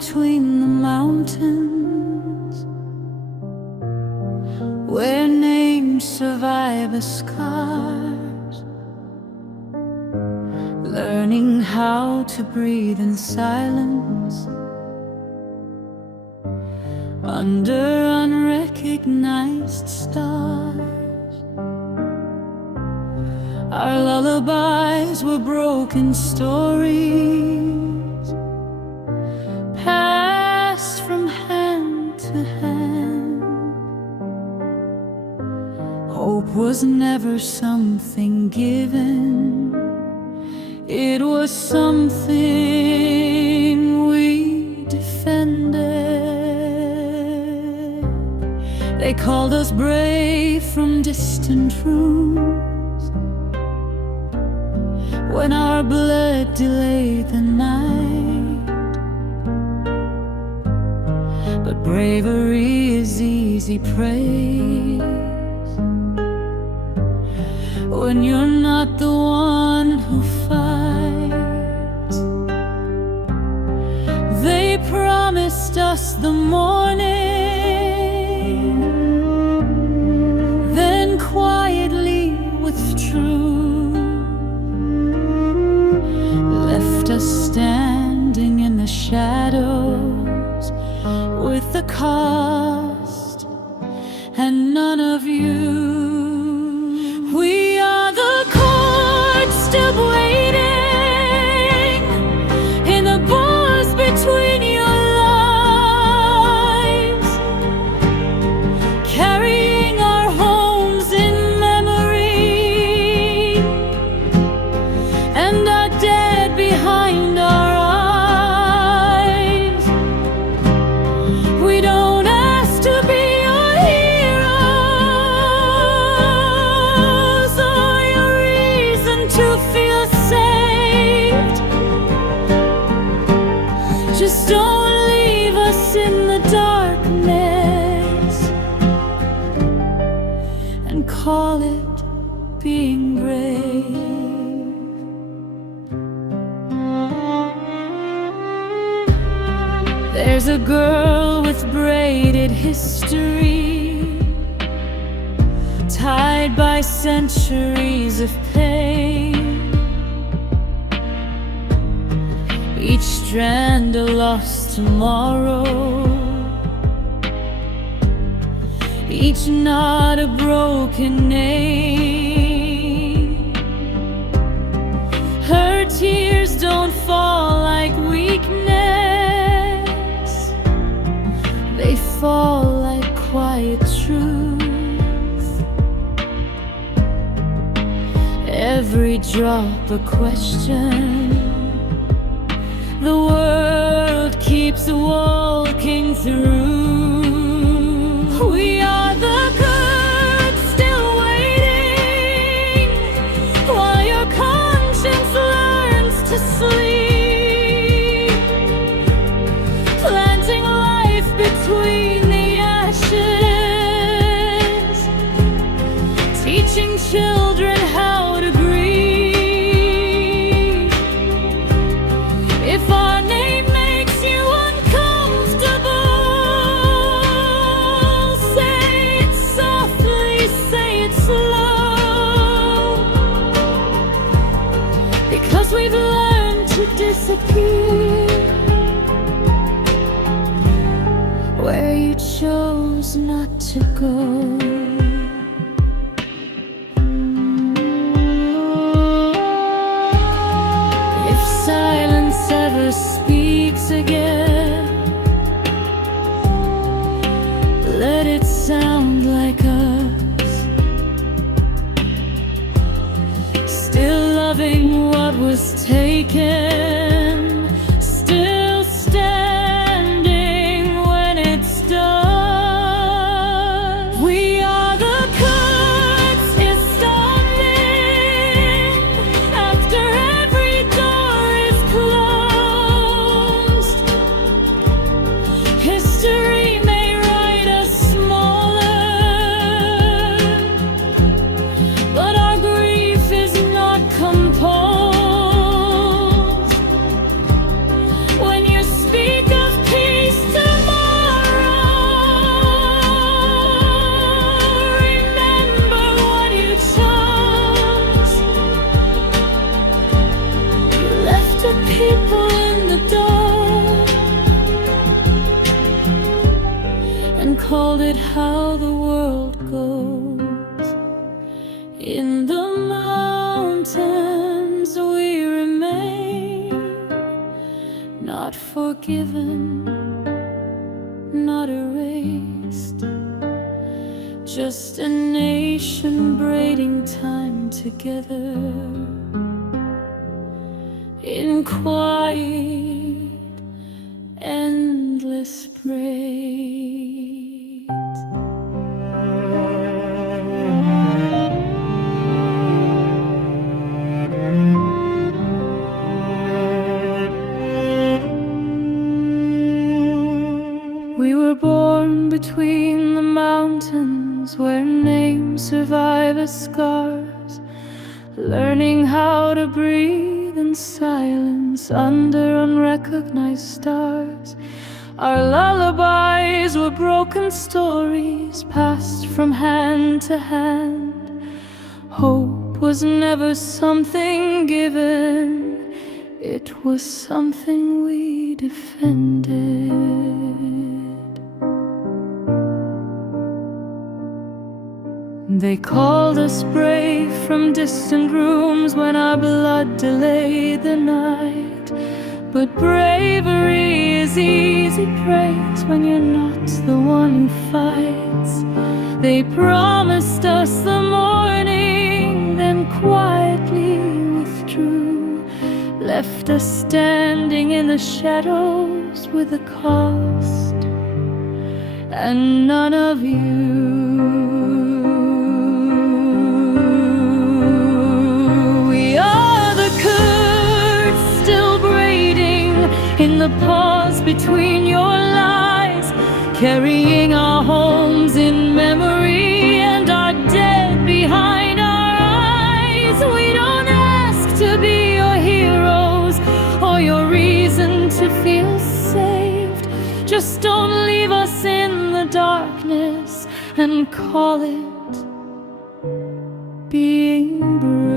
between the mountains, where names survive as scars, learning how to breathe in silence under unrecognized stars. Our lullabies were broken stories, passed from hand to hand. Hope was never something given, it was something we defended. They called us brave from distant rooms, when our blood delayed the night. But bravery is easy praise when you're not the one who fights. They promised us the morning, then quietly withdrew, left us standing in the shadows with the cost and none of you. We are the Kurds still waiting in the bars between your lives, carrying our homes in memory and our dead behind our eyes. We don't ask to be your heroes or your reason to feel saved. Just don't leave us in the darkness and call it being brave. There's a girl with braided history, tied by centuries of pain, each strand a lost tomorrow, each knot a broken name. Her tears don't fall like weakness, they fall like quiet truth. Every drop a question, the world keeps walking through. We are the good still waiting, while your conscience learns to sleep, planting life between the ashes, teaching children how to grieve. If our name makes you uncomfortable, say it softly, say it slow, because we've learned to disappear where you chose not to go. If silence ever speaks again, let it sound like us, still loving what was taken, still standing when it's done. We are the Kurds standing after every door is closed. History may write us smaller, but our grief is not composed. called it how the world goes. In the mountains we remain, not forgiven, not erased, just a nation braiding time together in quiet, endless braids. We were born between the mountains where names survive as scars, learning how to breathe in silence under unrecognized stars. Our lullabies were broken stories passed from hand to hand. Hope was never something given, it was something we defended. They called us brave from distant rooms when our blood delayed the night. But bravery is easy praise when you're not the one who fights. They promised us the morning, then quietly withdrew, left us standing in the shadows with the cost, and none of you. In the pause between your lies, carrying our homes in memory and our dead behind our eyes. We don't ask to be your heroes or your reason to feel saved. Just don't leave us in the darkness and call it being brave.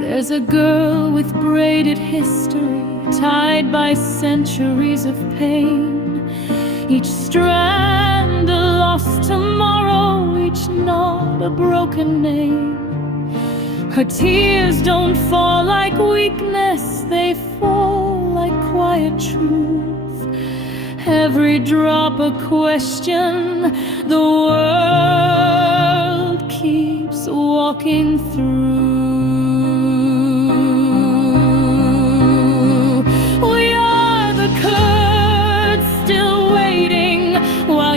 There's a girl with braided history, tied by centuries of pain. Each strand a lost tomorrow, each knot a broken name. Her tears don't fall like weakness, they fall like quiet truth. Every drop a question the world keeps walking through.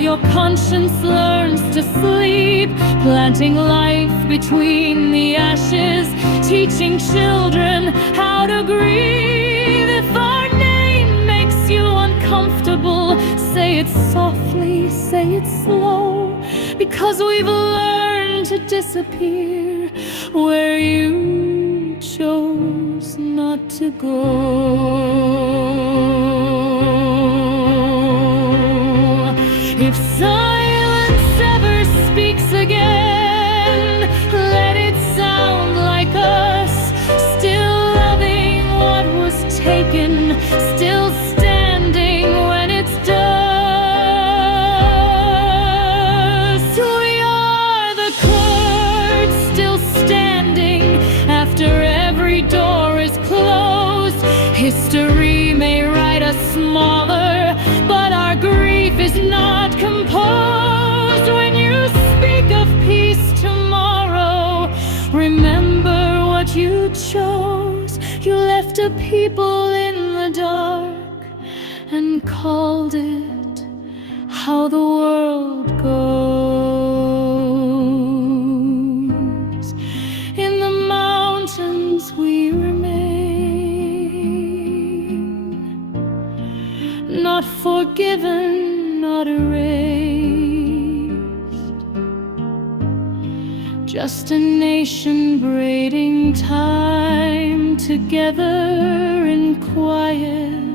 Your conscience learns to sleep, planting life between the ashes, teaching children how to grieve. If our name makes you uncomfortable, say it softly, say it slow, because we've learned to disappear where you chose not to go. If silence ever speaks again, let it sound like us, still loving what was taken, still standing when it's dust. We are the Kurds, still standing after every door is closed. History may write us smaller, but our grief is not composed. When you speak of peace tomorrow, remember what you chose. You left a people in the dark and called it how the world goes. In the mountains we remain, not forgiven, not erased, just a nation braiding time together in quiet,